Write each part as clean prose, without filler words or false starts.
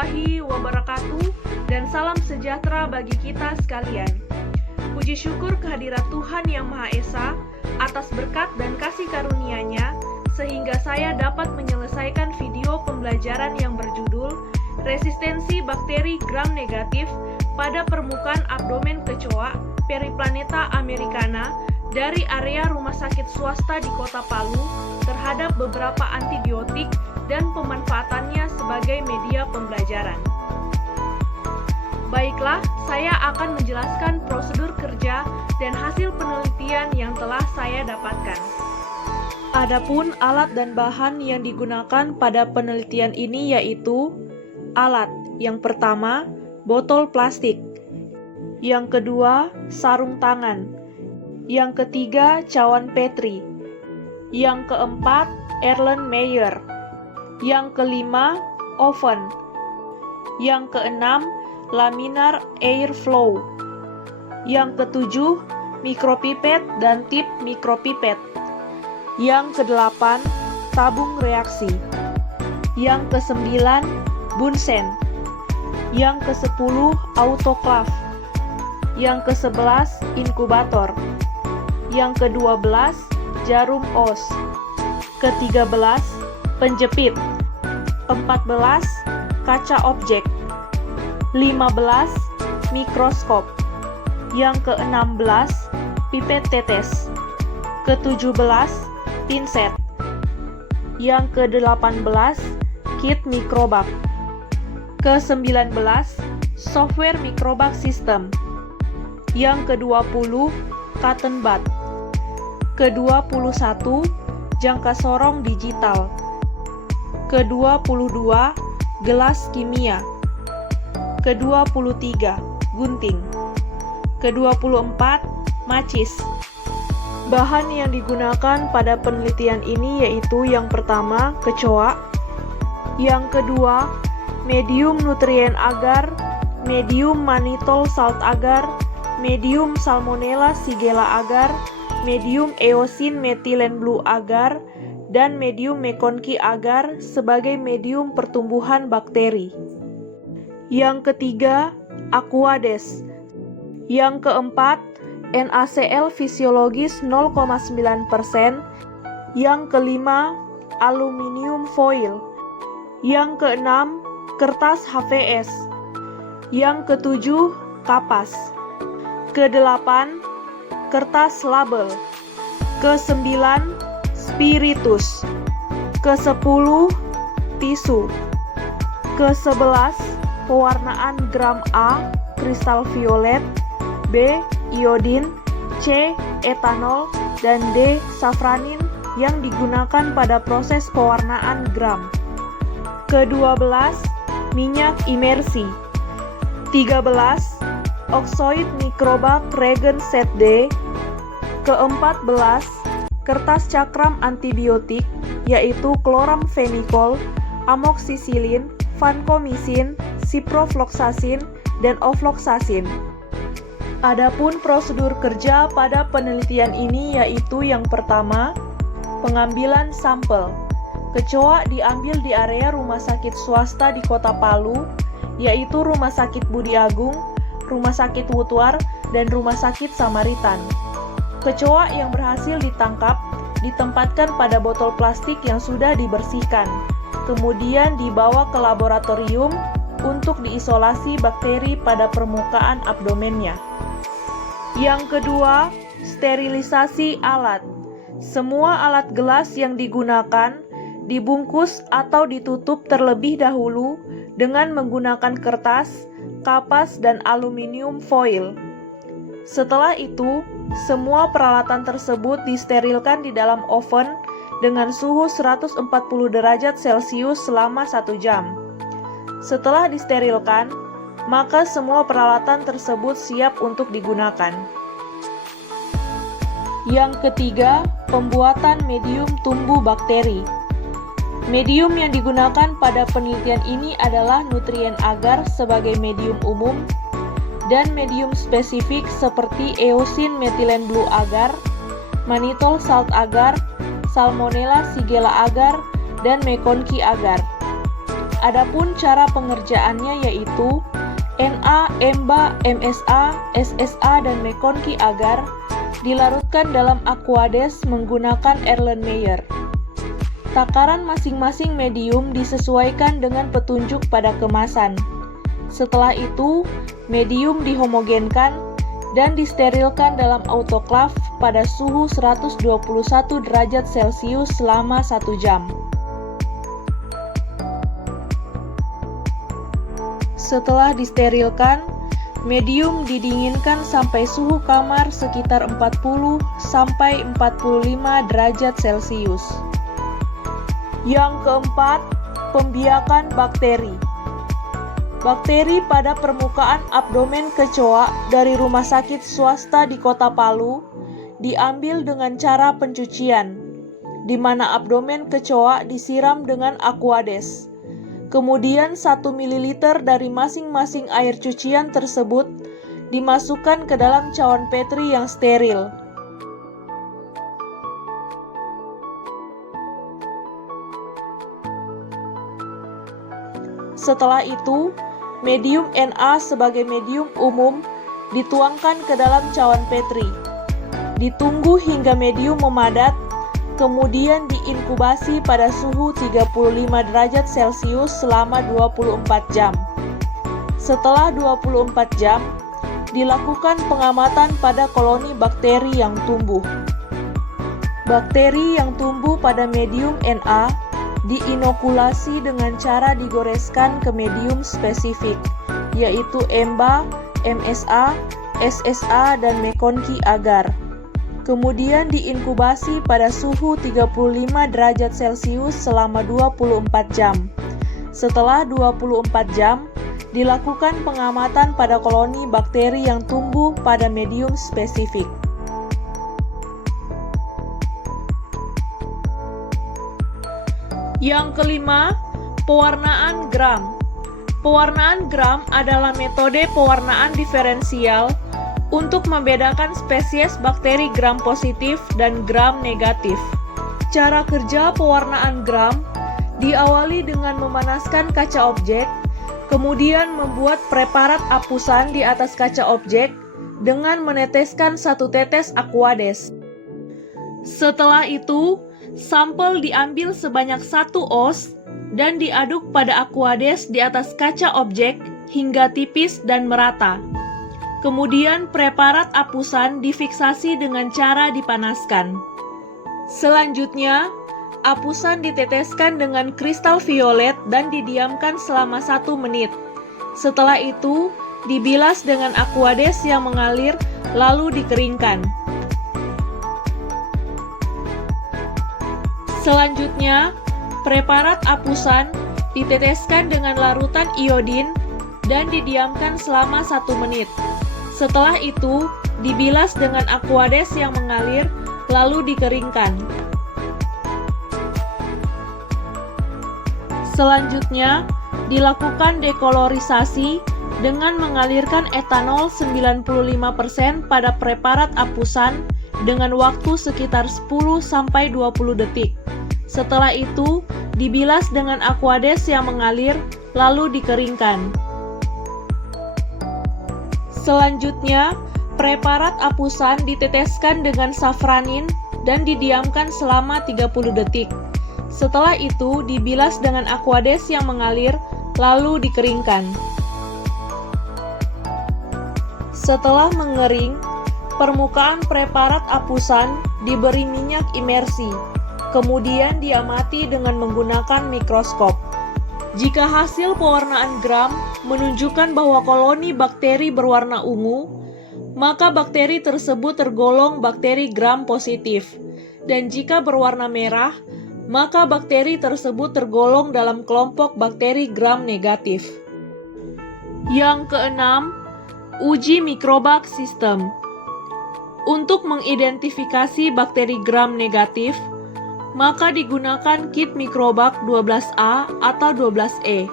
warahmatullahi wabarakatuh dan salam sejahtera bagi kita sekalian. Puji syukur kehadirat Tuhan Yang Maha Esa atas berkat dan kasih karunia-Nya sehingga saya dapat menyelesaikan video pembelajaran yang berjudul Resistensi Bakteri Gram Negatif pada Permukaan Abdomen Kecoa Periplaneta americana dari area rumah sakit swasta di Kota Palu terhadap beberapa antibiotik dan pemanfaatannya sebagai media pembelajaran. Baiklah, saya akan menjelaskan prosedur kerja dan hasil penelitian yang telah saya dapatkan. Adapun alat dan bahan yang digunakan pada penelitian ini yaitu alat. Yang pertama, botol plastik. Yang kedua, sarung tangan. Yang ketiga, cawan Petri. Yang keempat, Erlenmeyer. Yang kelima, oven. Yang keenam, laminar airflow. Yang ketujuh, mikropipet dan tip mikropipet. Yang kedelapan, tabung reaksi. Yang kesembilan, bunsen. Yang kesepuluh, autoclave. Yang kesebelas, inkubator. Yang kedua-belas, jarum os. Ketiga-belas, penjepit. 14, kaca objek. 15, mikroskop. Yang ke-16, pipet tetes. Ke-17, pinset. Yang ke-18, kit mikrobak. Ke-19, software mikrobak system. Yang ke-20, cotton bud. Ke-21, jangka sorong digital. Ke-22, gelas kimia. Ke-23, gunting. Ke-24, macis. Bahan yang digunakan pada penelitian ini yaitu yang pertama, kecoa. Yang kedua, medium nutrien agar, medium mannitol salt agar, medium salmonella shigella agar, medium eosin methylene blue agar, dan medium mekonki agar sebagai medium pertumbuhan bakteri. Yang ketiga, Aquades. Yang keempat, NaCl fisiologis 0,9%. Yang kelima, aluminium foil. Yang keenam, kertas HVS. Yang ketujuh, kapas. Kedelapan, kertas label. Kesembilan, spiritus. Ke-10, tisu. Ke-11, pewarnaan gram A, kristal violet, B, iodin, C, etanol, dan D, safranin yang digunakan pada proses pewarnaan gram. Ke-12, minyak imersi. 13, oksoid mikrobak regen set D. Ke-14, kertas cakram antibiotik yaitu chloramphenicol, amoxicillin, vancomycin, ciprofloxacin, dan ofloxacin. Adapun prosedur kerja pada penelitian ini yaitu yang pertama, pengambilan sampel. Kecoa diambil di area rumah sakit swasta di Kota Palu, yaitu Rumah Sakit Budi Agung, Rumah Sakit Woodward, dan Rumah Sakit Samaritan. Kecoa yang berhasil ditangkap ditempatkan pada botol plastik yang sudah dibersihkan, kemudian dibawa ke laboratorium untuk diisolasi bakteri pada permukaan abdomennya. Yang kedua, sterilisasi alat. Semua alat gelas yang digunakan dibungkus atau ditutup terlebih dahulu dengan menggunakan kertas, kapas, dan aluminium foil. Setelah itu, semua peralatan tersebut disterilkan di dalam oven dengan suhu 140 derajat Celcius selama 1 jam. Setelah disterilkan, maka semua peralatan tersebut siap untuk digunakan. Yang ketiga, pembuatan medium tumbuh bakteri. Medium yang digunakan pada penelitian ini adalah nutrien agar sebagai medium umum dan medium spesifik seperti eosin methylene blue agar, mannitol salt agar, salmonella shigella agar, dan mekonki agar. Adapun cara pengerjaannya yaitu Na, Emba, MSA, SSA, dan Mekonki agar dilarutkan dalam Aquades menggunakan Erlenmeyer. Takaran masing-masing medium disesuaikan dengan petunjuk pada kemasan. Setelah itu, medium dihomogenkan dan disterilkan dalam autoklaf pada suhu 121 derajat Celcius selama 1 jam. Setelah disterilkan, medium didinginkan sampai suhu kamar sekitar 40 sampai 45 derajat Celcius. Yang keempat, pembiakan bakteri. Bakteri pada permukaan abdomen kecoa dari rumah sakit swasta di Kota Palu diambil dengan cara pencucian, di mana abdomen kecoa disiram dengan Aquades. Kemudian 1 ml dari masing-masing air cucian tersebut dimasukkan ke dalam cawan Petri yang steril. Setelah itu, medium Na sebagai medium umum dituangkan ke dalam cawan Petri. Ditunggu hingga medium memadat, kemudian diinkubasi pada suhu 35 derajat Celcius selama 24 jam. Setelah 24 jam, dilakukan pengamatan pada koloni bakteri yang tumbuh. Bakteri yang tumbuh pada medium Na diinokulasi dengan cara digoreskan ke medium spesifik, yaitu Emba, MSA, SSA, dan Mekonki agar. Kemudian diinkubasi pada suhu 35 derajat Celcius selama 24 jam. Setelah 24 jam, dilakukan pengamatan pada koloni bakteri yang tumbuh pada medium spesifik. Yang kelima, pewarnaan gram. Pewarnaan gram adalah metode pewarnaan diferensial untuk membedakan spesies bakteri gram positif dan gram negatif. Cara kerja pewarnaan gram diawali dengan memanaskan kaca objek, kemudian membuat preparat apusan di atas kaca objek dengan meneteskan 1 tetes Aquades. Setelah itu, sampel diambil sebanyak 1 oz dan diaduk pada Aquades di atas kaca objek hingga tipis dan merata. Kemudian preparat apusan difiksasi dengan cara dipanaskan. Selanjutnya, apusan diteteskan dengan kristal violet dan didiamkan selama 1 menit. Setelah itu, dibilas dengan Aquades yang mengalir lalu dikeringkan. Selanjutnya, preparat apusan diteteskan dengan larutan iodin dan didiamkan selama 1 menit. Setelah itu, dibilas dengan Aquades yang mengalir, lalu dikeringkan. Selanjutnya, dilakukan dekolorisasi dengan mengalirkan etanol 95% pada preparat apusan dengan waktu sekitar 10-20 detik. Setelah itu, dibilas dengan Aquades yang mengalir, lalu dikeringkan. Selanjutnya, preparat apusan diteteskan dengan safranin dan didiamkan selama 30 detik. Setelah itu, dibilas dengan Aquades yang mengalir, lalu dikeringkan. Setelah mengering, permukaan preparat apusan diberi minyak imersi, kemudian diamati dengan menggunakan mikroskop. Jika hasil pewarnaan gram menunjukkan bahwa koloni bakteri berwarna ungu, maka bakteri tersebut tergolong bakteri gram positif. Dan jika berwarna merah, maka bakteri tersebut tergolong dalam kelompok bakteri gram negatif. Yang keenam, uji mikrobak sistem. Untuk mengidentifikasi bakteri gram negatif, maka digunakan kit mikrobak 12A atau 12E.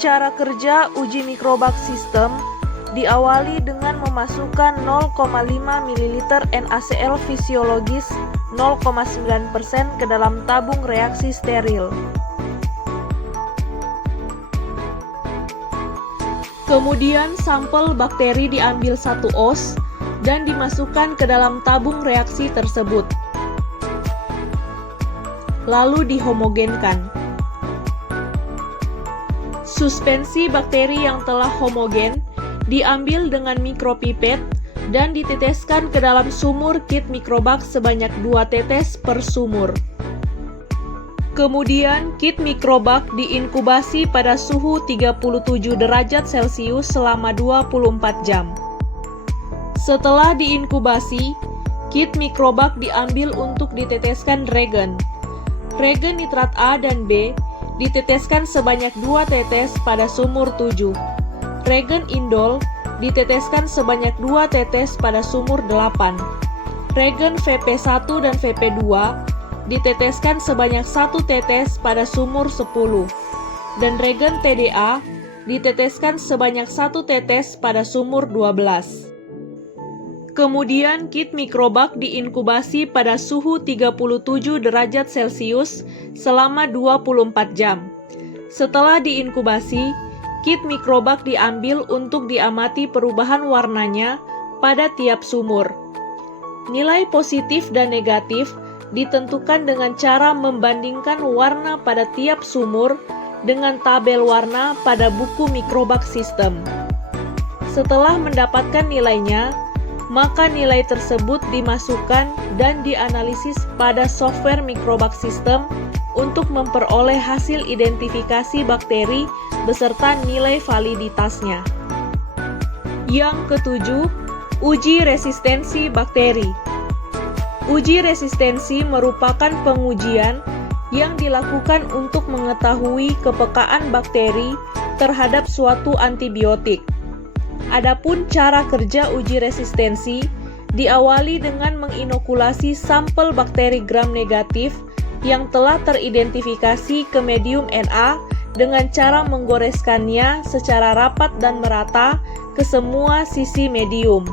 Cara kerja uji mikrobak sistem diawali dengan memasukkan 0,5 ml NaCl fisiologis 0,9% ke dalam tabung reaksi steril. Kemudian sampel bakteri diambil 1 oz dan dimasukkan ke dalam tabung reaksi tersebut. Lalu dihomogenkan. Suspensi bakteri yang telah homogen diambil dengan mikropipet dan diteteskan ke dalam sumur kit mikrobak sebanyak 2 tetes per sumur. Kemudian kit mikrobak diinkubasi pada suhu 37 derajat Celcius selama 24 jam. Setelah diinkubasi, kit mikrobak diambil untuk diteteskan regen. Regen nitrat A dan B diteteskan sebanyak 2 tetes pada sumur 7. Regen indol diteteskan sebanyak 2 tetes pada sumur 8. Regen VP1 dan VP2 diteteskan sebanyak 1 tetes pada sumur 10. Dan regen TDA diteteskan sebanyak 1 tetes pada sumur 12. Kemudian kit mikrobak diinkubasi pada suhu 37 derajat Celcius selama 24 jam. Setelah diinkubasi, kit mikrobak diambil untuk diamati perubahan warnanya pada tiap sumur. Nilai positif dan negatif ditentukan dengan cara membandingkan warna pada tiap sumur dengan tabel warna pada buku mikrobak sistem. Setelah mendapatkan nilainya, maka nilai tersebut dimasukkan dan dianalisis pada software mikrobak sistem untuk memperoleh hasil identifikasi bakteri beserta nilai validitasnya. Yang ketujuh, uji resistensi bakteri. Uji resistensi merupakan pengujian yang dilakukan untuk mengetahui kepekaan bakteri terhadap suatu antibiotik. Adapun cara kerja uji resistensi diawali dengan menginokulasi sampel bakteri gram negatif yang telah teridentifikasi ke medium Na dengan cara menggoreskannya secara rapat dan merata ke semua sisi medium.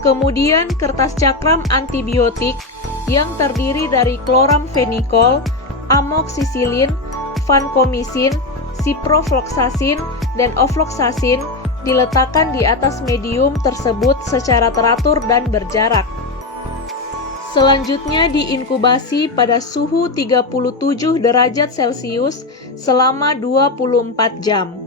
Kemudian kertas cakram antibiotik yang terdiri dari kloramfenikol, amoksisilin, vancomycin, ciprofloxacin, dan ofloxacin diletakkan di atas medium tersebut secara teratur dan berjarak. Selanjutnya diinkubasi pada suhu 37 derajat Celcius selama 24 jam.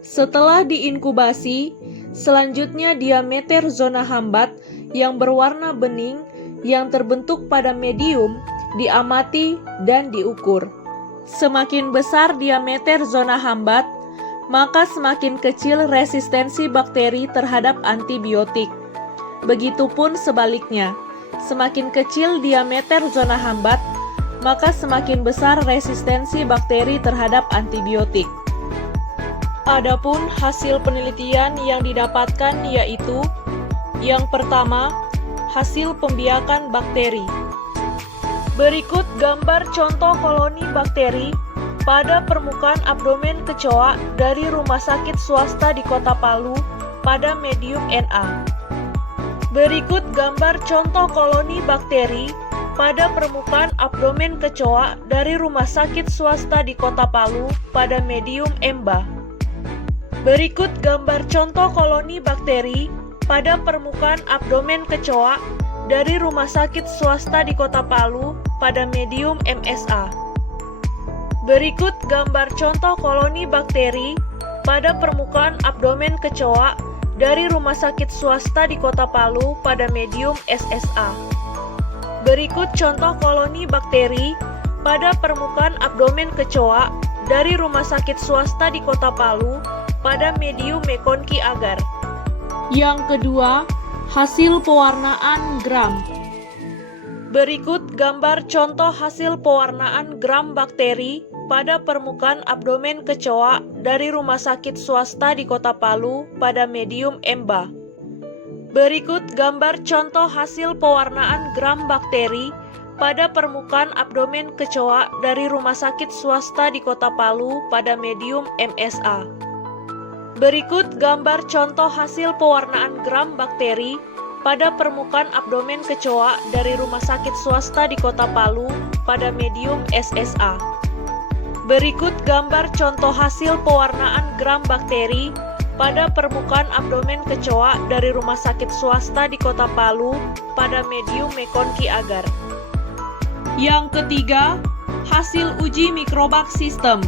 Setelah diinkubasi, selanjutnya diameter zona hambat yang berwarna bening yang terbentuk pada medium diamati dan diukur. Semakin besar diameter zona hambat, maka semakin kecil resistensi bakteri terhadap antibiotik. Begitupun sebaliknya, semakin kecil diameter zona hambat, maka semakin besar resistensi bakteri terhadap antibiotik. Adapun hasil penelitian yang didapatkan yaitu: yang pertama, hasil pembiakan bakteri. Berikut gambar contoh koloni bakteri pada permukaan abdomen kecoa dari rumah sakit swasta di Kota Palu pada medium Na. Berikut gambar contoh koloni bakteri pada permukaan abdomen kecoa dari rumah sakit swasta di Kota Palu pada medium Mba. Berikut gambar contoh koloni bakteri pada permukaan abdomen kecoa dari rumah sakit swasta di Kota Palu pada medium MSA. Berikut gambar contoh koloni bakteri pada permukaan abdomen kecoa dari rumah sakit swasta di Kota Palu pada medium SSA. Berikut contoh koloni bakteri pada permukaan abdomen kecoa dari rumah sakit swasta di Kota Palu pada medium Mekongki agar. Yang kedua, hasil pewarnaan gram. Berikut gambar contoh hasil pewarnaan gram bakteri pada permukaan abdomen kecoa dari rumah sakit swasta di Kota Palu pada medium Mba. Berikut gambar contoh hasil pewarnaan gram bakteri pada permukaan abdomen kecoa dari rumah sakit swasta di Kota Palu pada medium MSA. Berikut gambar contoh hasil pewarnaan gram bakteri pada permukaan abdomen kecoa dari rumah sakit swasta di Kota Palu pada medium SSA. Berikut gambar contoh hasil pewarnaan gram bakteri pada permukaan abdomen kecoa dari rumah sakit swasta di Kota Palu pada medium McConkie agar. Yang ketiga, hasil uji mikrobak sistem.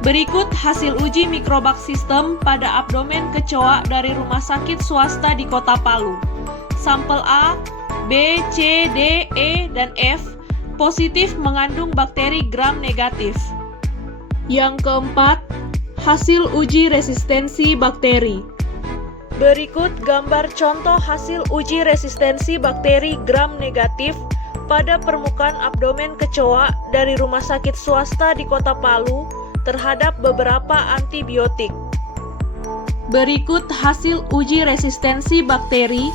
Berikut hasil uji mikrobak sistem pada abdomen kecoa dari rumah sakit swasta di Kota Palu. Sampel A, B, C, D, E, dan F positif mengandung bakteri gram negatif. Yang keempat, hasil uji resistensi bakteri. Berikut gambar contoh hasil uji resistensi bakteri gram negatif pada permukaan abdomen kecoa dari rumah sakit swasta di Kota Palu terhadap beberapa antibiotik. Berikut hasil uji resistensi bakteri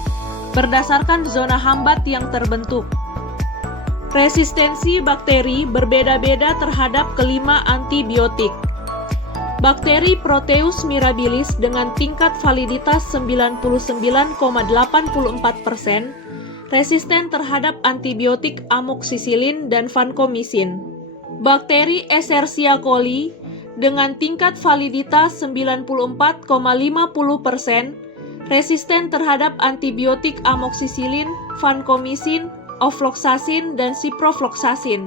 berdasarkan zona hambat yang terbentuk. Resistensi bakteri berbeda-beda terhadap kelima antibiotik. Bakteri Proteus mirabilis dengan tingkat validitas 99,84% resisten terhadap antibiotik amoksisilin dan vancomycin. Bakteri Escherichia coli dengan tingkat validitas 94,50% resisten terhadap antibiotik amoksisilin, vancomycin, ofloxacin, dan ciprofloxacin.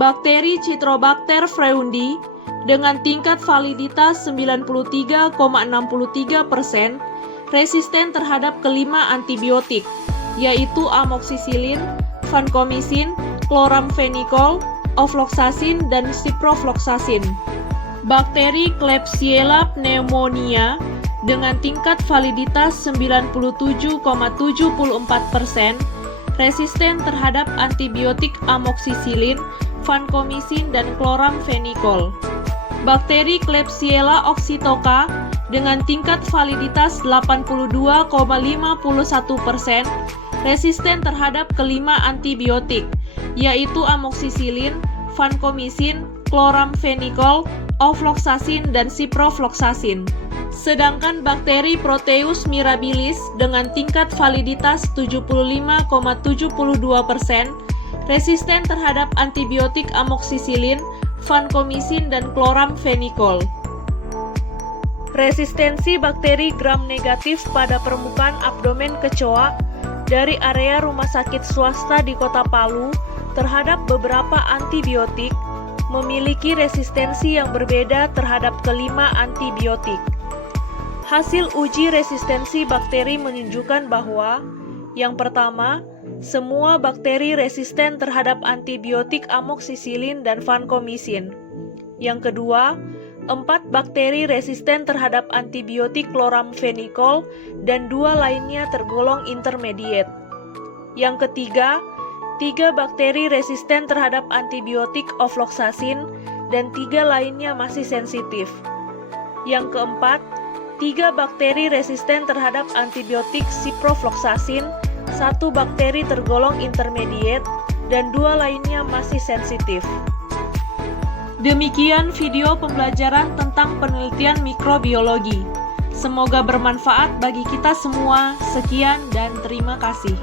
Bakteri Citrobacter freundi dengan tingkat validitas 93,63% resisten terhadap kelima antibiotik, yaitu amoksisilin, vancomycin, chloramphenicol, ofloxacin, dan ciprofloxacin. Bakteri Klebsiella pneumonia dengan tingkat validitas 97,74% resisten terhadap antibiotik amoksisilin, vancomycin, dan chloramphenicol. Bakteri Klebsiella oxytoca dengan tingkat validitas 82,51% resisten terhadap kelima antibiotik, yaitu amoksisilin, vancomycin, chloramphenicol, ofloxacin, dan ciprofloxacin. Sedangkan bakteri Proteus mirabilis dengan tingkat validitas 75,72% resisten terhadap antibiotik amoksisilin, vancomycin, dan chloramphenicol. Resistensi bakteri gram negatif pada permukaan abdomen kecoa dari area rumah sakit swasta di Kota Palu terhadap beberapa antibiotik memiliki resistensi yang berbeda terhadap kelima antibiotik. Hasil uji resistensi bakteri menunjukkan bahwa yang pertama, semua bakteri resisten terhadap antibiotik amoksisilin dan vancomycin. Yang kedua, 4 bakteri resisten terhadap antibiotik chloramphenicol dan 2 lainnya tergolong intermediate. Yang ketiga, 3 bakteri resisten terhadap antibiotik ofloxacin dan 3 lainnya masih sensitif. Yang keempat, 3 bakteri resisten terhadap antibiotik ciprofloxacin, 1 bakteri tergolong intermediate, dan 2 lainnya masih sensitif. Demikian video pembelajaran tentang penelitian mikrobiologi. Semoga bermanfaat bagi kita semua. Sekian dan terima kasih.